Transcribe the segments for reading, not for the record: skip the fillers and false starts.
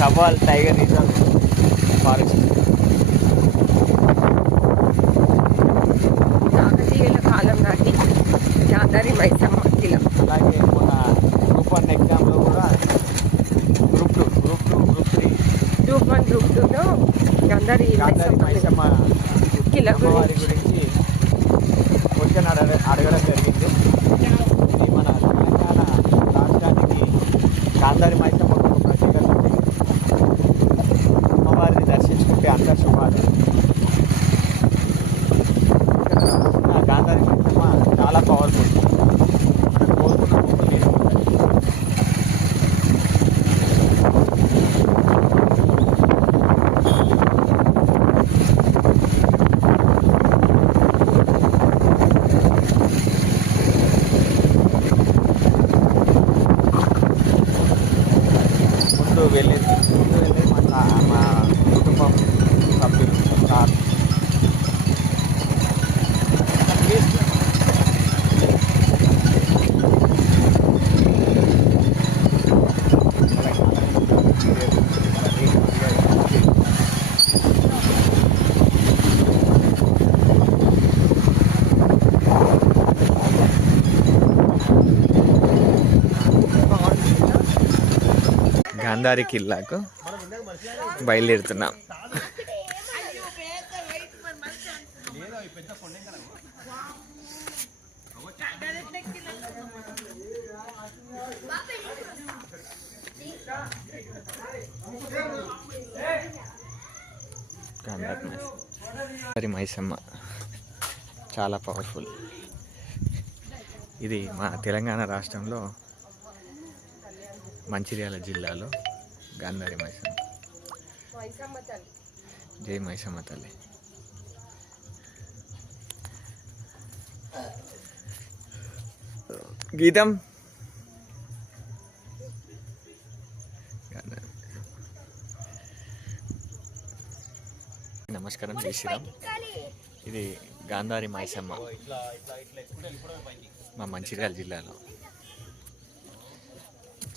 Kawal tiger reserve forest. కాకతీయుల కాలం నాటి గాంధారి మైసమ్మ కిలా. అలాగే మన గ్రూప్ 1 ఎగ్జామ్లో కూడా గ్రూప్ 2, గ్రూప్ 3 గ్రూప్ 1, గ్రూప్ 2లో గాంధారి మైసమ్మ కిలా వారి గురించి క్వశ్చన్ అడగడం జరిగింది. ఇది మన తెలంగాణ రాష్ట్రానికి గాంధారి మైసమ్మ ఒక ప్రత్యేకత ఉంది. అమ్మవారిని దర్శించుకుంటే అంత శుభాలు. గాంధారి మైసమ్మ చాలా పవర్ఫుల్. మనం కోరుకున్న మొక్కలు తీసుకుంటాయి. ముందు వెళ్ళి మా కుటుంబం సభ్యులు సార్ గాంధారి కిల్లాకు బయలుదేరుతున్నాం. గాంధారి మైసమ్మ చాలా పవర్ఫుల్. ఇది మా తెలంగాణ రాష్ట్రంలో మంచిర్యాల జిల్లాలో గాంధారి మైసమ్మ. జై మైసమ్మ తల్లి. గీతం నమస్కారం, జై శ్రీరామ్. ఇది గాంధారి మైసమ్మ మా మంచిర్యాల జిల్లాలో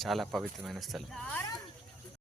చాలా పవిత్రమైన స్థలం.